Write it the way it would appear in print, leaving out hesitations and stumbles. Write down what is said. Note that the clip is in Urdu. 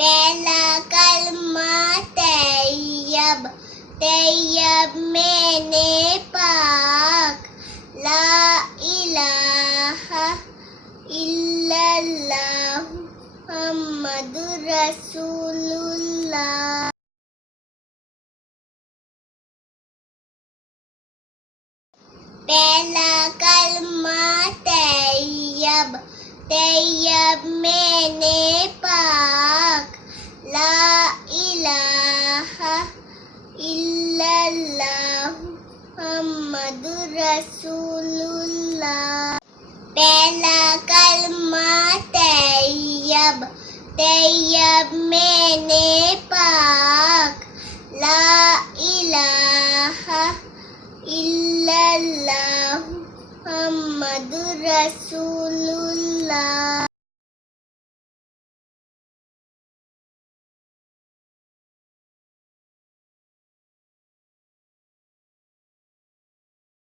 پہلا کلمہ طیب، طیب میں نے پاک، لا الہ الا اللہ محمد رسول اللہ۔ پہلا کلمہ طیب، طیب میں نے پاک، لا الہ الا اللہ محمد رسول اللہ۔ پہلا کلمہ طیب، طیب میں نے پاک، لا الہ الا اللہ محمد رسول اللہ۔